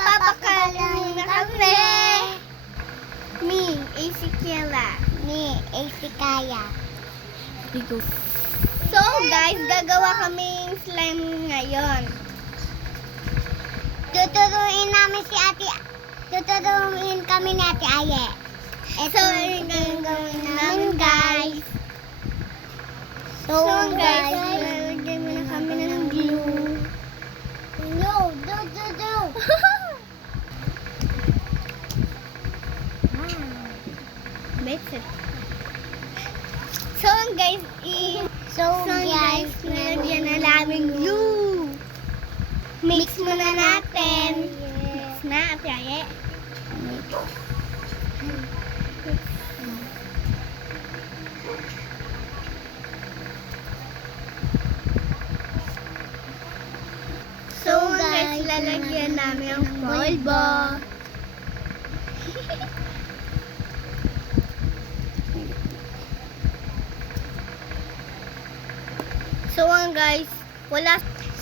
Magpapakalong na kami. Me, Ezekiela. Ni Kaya. So guys, gagawa kaming slime ngayon. Tuturuin kami ni Ate Aye. So, yung gagawin namin guys. So, guys, lalagyan muna kami ng glue. No, do. That's it. So guys, nalagyan na namin glue. Mix muna natin. Mix na, Ate Aye. So guys, lalagyan namin ang polvo.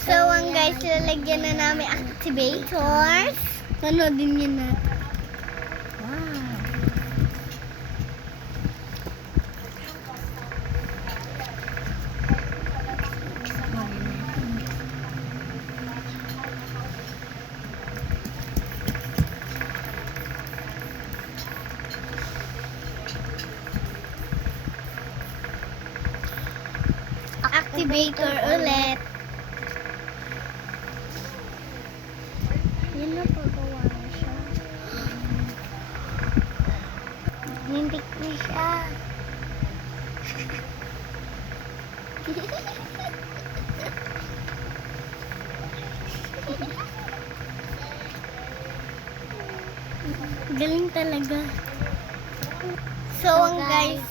So guys, lalagyan na namin activators. Panoodin nyo na. Wow. Activator ulit. Yun na, pagawa na siya. Nindik na siya. Galing talaga. So guys,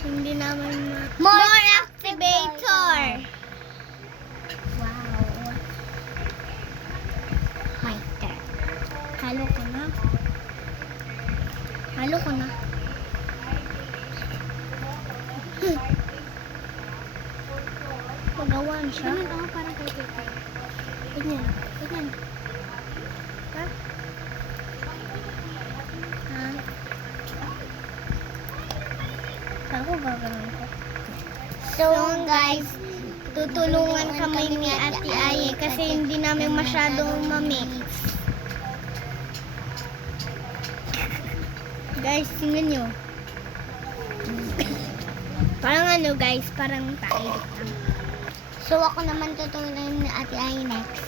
hindi naman more activator. Wow. My turn. Halo ko na. Halo ko na. Pagawan siya. Ganun ako parang kay Tita. Ganyan. Ganyan. Ha? Ha? Ako gagawin ko. So, guys, Tutulungan kami ni Ate Aye kasi hindi namin masyadong mamix. Guys, tingnan nyo. Parang ano guys, parang tayo lang. so ako naman tutulungan ni Ate Aye next.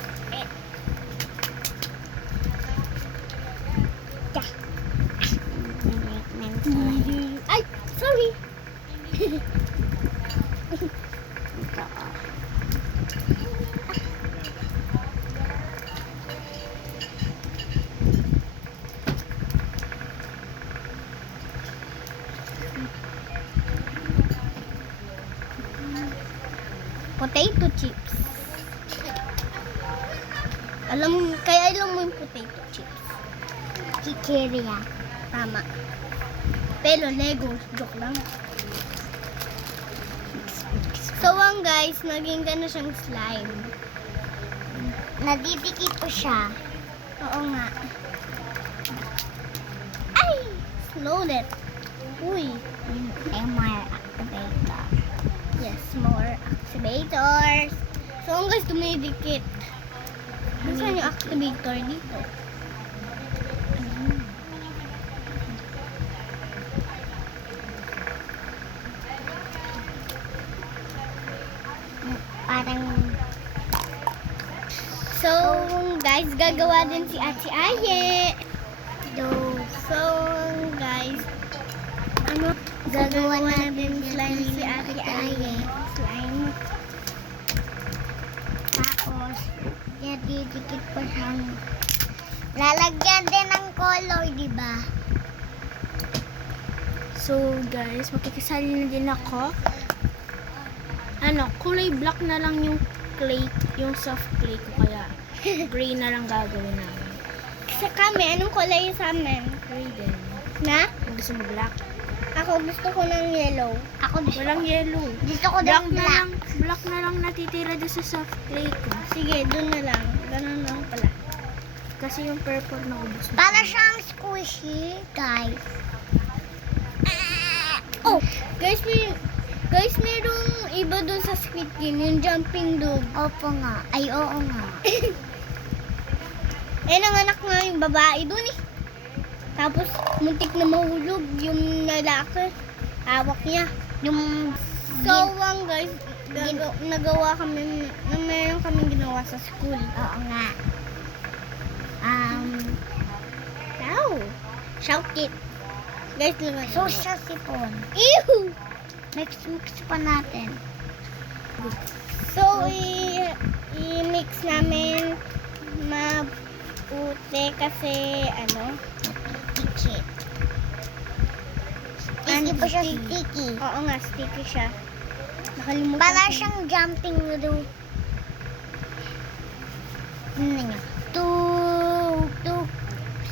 Ay! Sorry! Potato chips. Kaya alam mo yung potato chips. Chicheria. Tama. Pero Lego, joke lang. So guys, naging gano'n siyang slime. Nadidikit ko siya. Oo nga. Ay! Slowed it. Uy. MR activator. Yes, more activators. So guys, dumidikit. Nasaan yung activator dito? Parang So guys, gagawa din si Ate Aye. So guys, gagawa na din slime si Ate Aye. Slime. tapos nadidikit ko siyang lalagyan din ng color, di ba? So guys, makikisali na din ako. Kulay black na lang yung clay, yung soft clay ko, kaya gray na lang gagawin namin. Sa kami, anong kulay sa amin? Gray din. Na? Gusto mo black? Ako gusto ko ng yellow. Ako Walang yellow. gusto ko Black din na black. lang. Black na lang natitira doon sa soft clay ko. Sige, doon na lang. Ganun lang pala. Kasi yung purple na ubos na. Para siyang squishy, guys. Oh, guys, merong iba dun sa Squid Game, yung jumping dog. Opo nga. Ay, oo nga. Nanganak nga yung babae dun eh. Tapos, muntik na mahulog yung lalaki. Hawak niya. Yung So, guys, nagawa kami, meron kaming ginawa sa school. oo nga. Wow! Shout it. Guys, naman. Social sipon. Ew! Mix pa natin. So, i-mix namin mabuti kasi, Sticky. Sticky pa siya, sticky. Oo nga, sticky siya. Nakalimutan Para ko. siyang jumping rope. Ano nga? Tuk.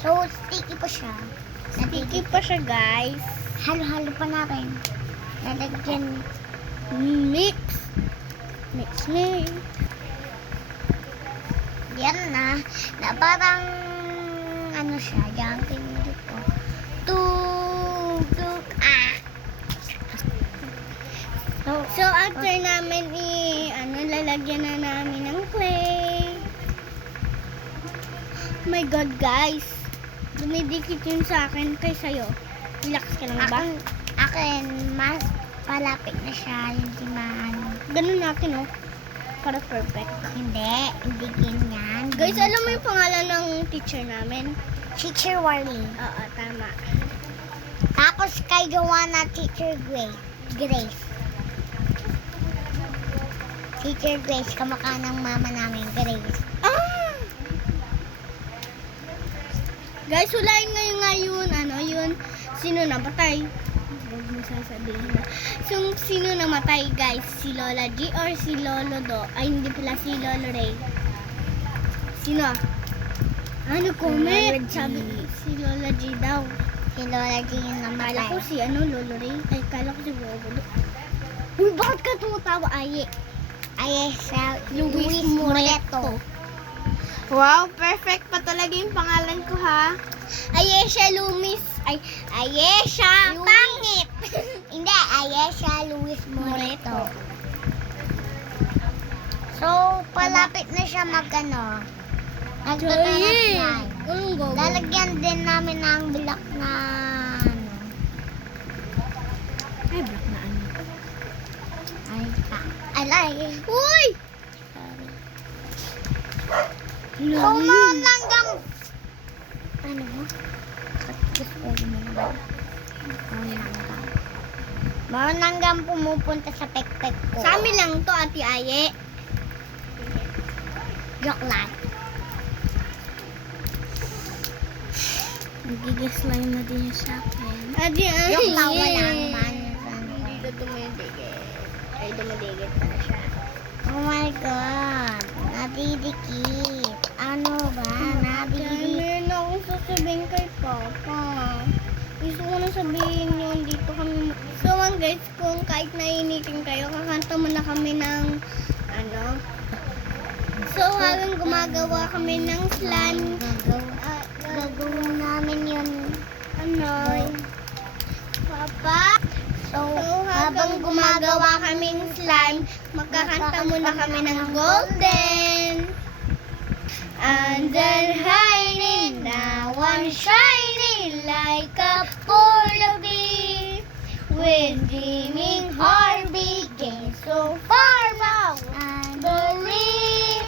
So, sticky pa siya. Sticky pa siya, guys. Halo-halo pa natin. Lalagyan. Mix. Mix. Yan na. Na parang ano siya, jumping rope. Tuk. So, after namin lalagyan na namin ng clay. Oh my God, guys. Dumidikit yun sa akin kay sa'yo. Relax ka lang ba? Akin, mas palapit na siya yung simahan. Ganun natin, oh. Para perfect. Hindi ganyan. Guys, alam mo yung pangalan ng teacher namin? Teacher Warley. Oo, tama. Tapos kay Joanna, Teacher Grace. Teacher Grace, kamukha ng mama namin, Grace. Guys, hulayin ngayon, yun, sino namatay? Huwag mo sasabihin na. So, sino namatay, guys? Si Lola G or si Lolo Do? Ay, hindi pala, si Lolo Ray. Sino? Comment? Lola G. Sabi, si Lola G daw. Si Lola G yung Kala ko namatay. si Lolo Ray. Ay, kala ko si Bobo Do. Uy, bakit ka tumutawa, Aye? Ay, sa Luis Moreto. Wow, perfect pa talaga yung pangalan ko, ha? Ayesha Lumis. Ayesha Luis. Pangit. Hindi, Ayesha Luis Moreto. So, palapit na siya nagtatanas na. Anong gagawin? Lalagyan din namin ng block na Ay, black na ano. alay. Uy! Sorry. Hello. So, mananggam. Ano mo? Gusto mo na ba? Mananggam pumupunta sa pekpek ko. Sa amin lang to, Ate Aye. Joke lang. Nagigis-slime na din yung sa akin. Ate Aye. Joke lang, walang man. Hindi na dumidigit. Ay, dumidigit pala siya. Oh my God. Nadidikit. Ano ba? Nadidikit. Meron akong sasabihin kay Papa. Gusto ko na sabihin yun. Dito kami. So, guys, kung kahit nainitin kayo, kakanta muna kami ng So, habang gumagawa kami ng slime, Gagawin namin yun. Papa, So, habang gumagawa kaming slime, magkakanta muna kami ng golden. And then hiding now, one shining like a polar bee, with gleaming heart beating so far now. I believe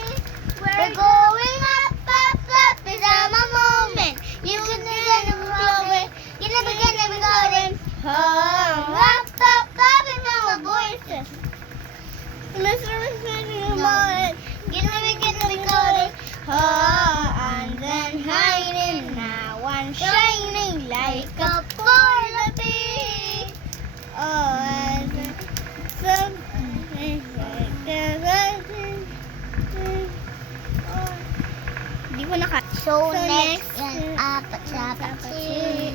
we're going up, up, up, is a moment. You can get it glowing, you never get it golden. Up, up, up, in our voices. Let's moment. You never get it golden. And then hiding now, one shining like a polar bee. And Di ko naka. So, So, next, next, yan, apat sa pati.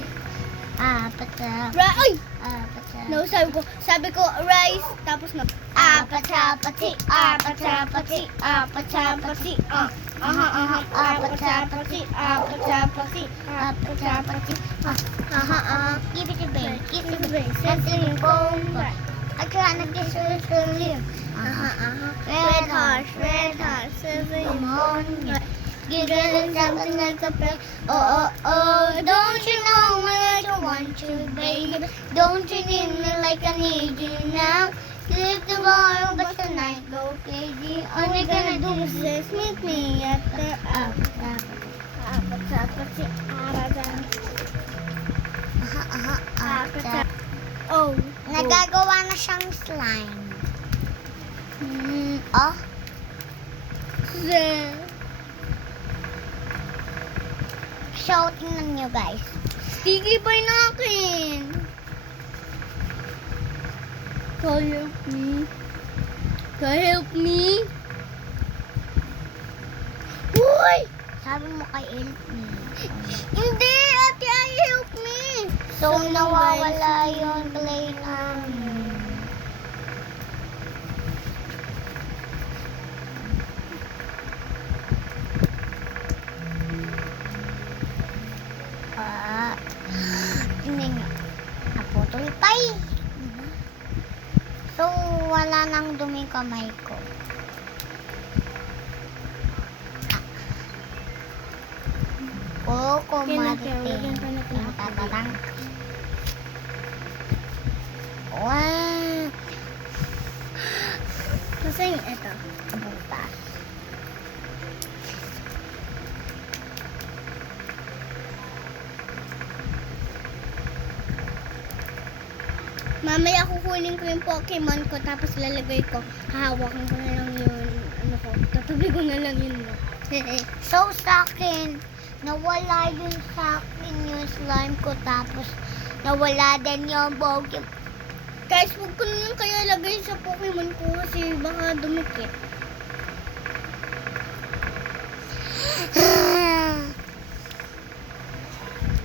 Apat sa Ay! apat sa No, sabi ko rice, tapos na apat sa pati, apat sa pati, apat sa pati. Apachapati, apachapati, apachapati. Give it a bang, give it a bang. Something in bomba. I try to get to you. Red horse, seven in bomba. Give it something like a bang. Oh, don't you know when I want you, baby? Don't you need me like I need you now? Live tomorrow, but tonight go crazy. All we gonna do is Just meet me at the apachapati, apachapati. Oh, Nagagawa na siyang slime. Oh, so tingnan nyo guys. Sticky boy na akin. Can you help me? Can you help me? Uy! Sabi mo kay help me. Hindi, ate, ay help me. So, nawawala yung play namin. Tingnan nyo. Naputol pa eh. So, wala nang dumi kamay ko. Kinakawagyan pa natin ako. Tatarang. Wow! Kasi ito. Butas. Mamaya kukunin ko yung Pokemon ko tapos lalagay ko. Hahawakan ko na lang yun. Ano ko. Tatabi ko na lang yun. So, sa akin, nawala yun sa akin yung slime ko. Tapos, nawala din yung Pokemon. Guys, huwag ko na lang kaya lagay sa Pokemon ko kasi baka dumikit.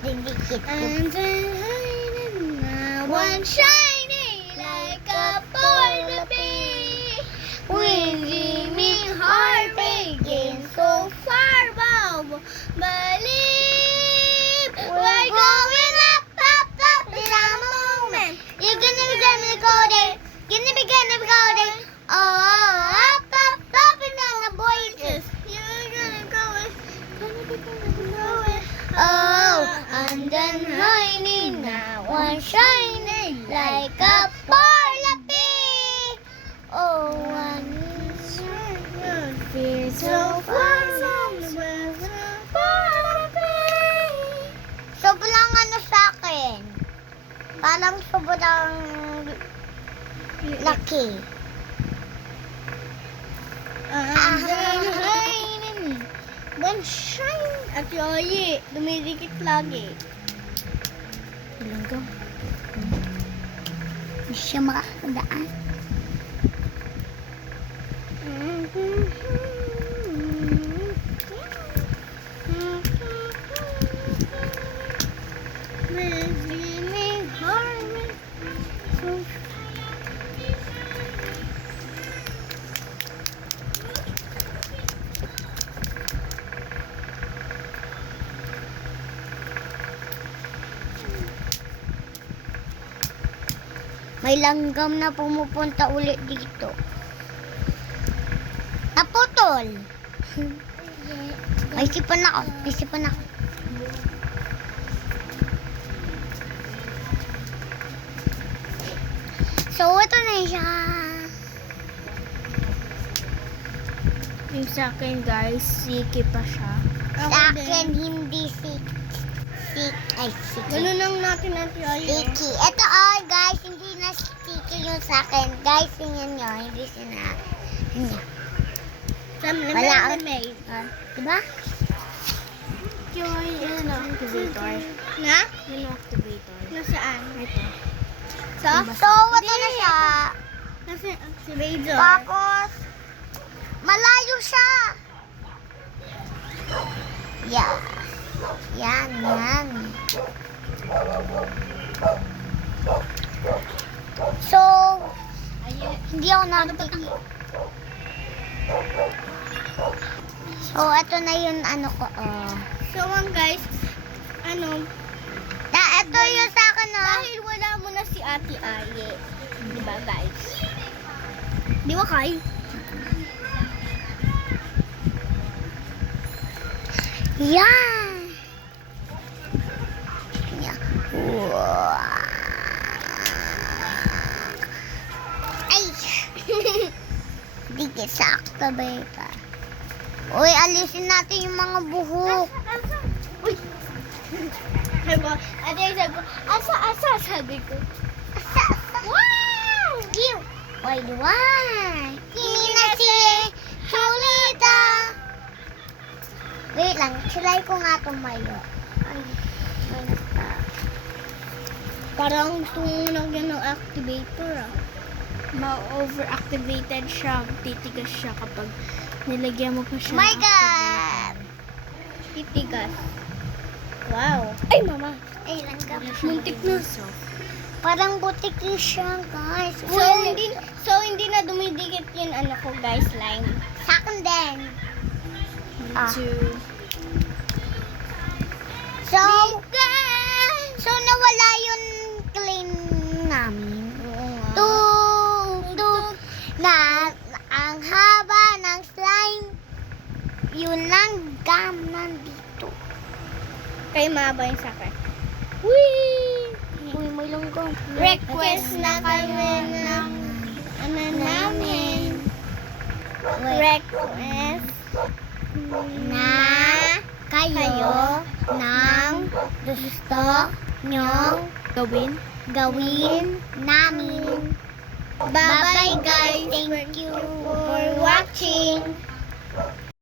Didikit ko. And then hiding now, one shiny like a porta bee. When dreaming heart begins so far above, believe we're going up, up, up in a moment. You're gonna go there. Gonna go there. Oh, up, up, up, and then the voices. You're gonna go it, gonna go it. Oh, and then hiding now, one shining like a porta bee. Oh, one Fear so far somewhere, sobrang ano sa akin. Parang sobrang laki. And then hiding, one shine. At yoyi, dumidikit lagi. Ilanggaw. Hindi siya makakadaan. May langgam na pumupunta ulit dito. Naputol. May sipan ako. May sipan ako. So, ito na siya. Yung sa akin guys, siki pa siya. Sa akin, hindi sticky. Ganun lang natin yoyi. Sticky. Ito, guys, hindi na sticky yung sa akin. Guys, tingnan nyo. Hindi sina. Some Wala. lemonade. Diba? Joy, yun ang activator. Na? Yun ang activator. Nasaan? Ito. So? So, ito na siya. Kasi activator. Tapos, malayo siya. Yeah. Yan. So, hindi ako nakikita. So, Oh, ito na yung ano ko. Oh. So, guys, Ito yung sa akin, oh. dahil wala mo na si Ate Aye. Di ba, guys? Di ba, Kai? Yan. Yan. Ay. Di sakto ba ito? Uy, alisin natin yung mga buhok. Uy! Sabi ko, asa, sabi ko. Wow! Cute! Why do I? Kimi na si Chulita. Wait lang, try ko nga tumayo. Ay, may nasta. Parang gusto mo lagyan ng activator, ah. Ma-overactivated siya, titigas siya kapag nilagyan mo pa siya. My ng God! titigas. Wow. Ay, mama. Ay, lang ka. Muntik na. Parang butik siya, guys. So, hindi na dumidikit yun, ko, guys, slime. Sa akin din. Ah. So nawala yung clean namin. Na ang haba ng slime. Yun lang gum nandito. Kay mahaba yung sakit. Whee! Uy, may langgam. Request na kami ng namin. Request Na kayo ng gusto nyong gawin namin. Bye-bye, guys. Thank you for watching.